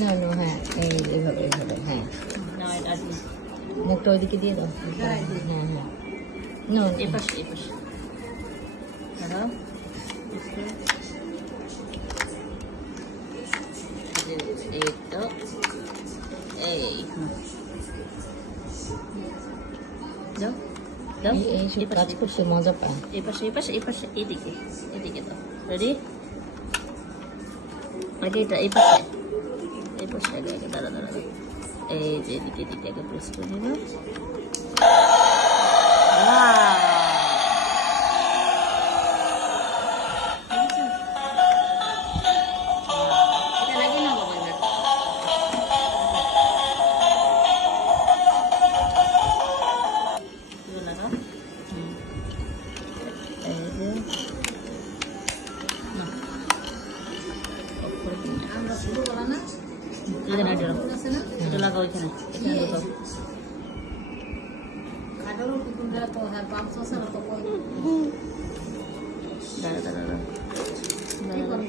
না না, হ্যাঁ এইভাবে এইভাবে, হ্যাঁ না এটা দিই। মুখটা ওইদিকে দিয়ে দাও। হ্যাঁ হ্যাঁ, নো এই পাশে এই পাশে দাঁড়াও। এই তো এই যাও যাও। এইসব কাজ করতে মজা পায়। এই পাশে এই পাশে এই পাশে এইদিকে এদিকে দাও। রেডি? আগে এটা এই পাশে আগে আগে দাঁড়া দাঁড়া দাঁড়া। এই যে এদিকে এদিকে আগে প্রেস করে নিল। এটা লাগে না বাবা এবার। এগুলো লাগাও। এই যে না করে দিন। আমরা শুরু করা না এখানে এটা আছে না এটা লাগাও এখানে এখানে লাগাও। খাটারও কুকুররা তো হ্যাঁ পাঁচ আছে না তো দাঁড়া দাঁড়া দাঁড়া। কি করবে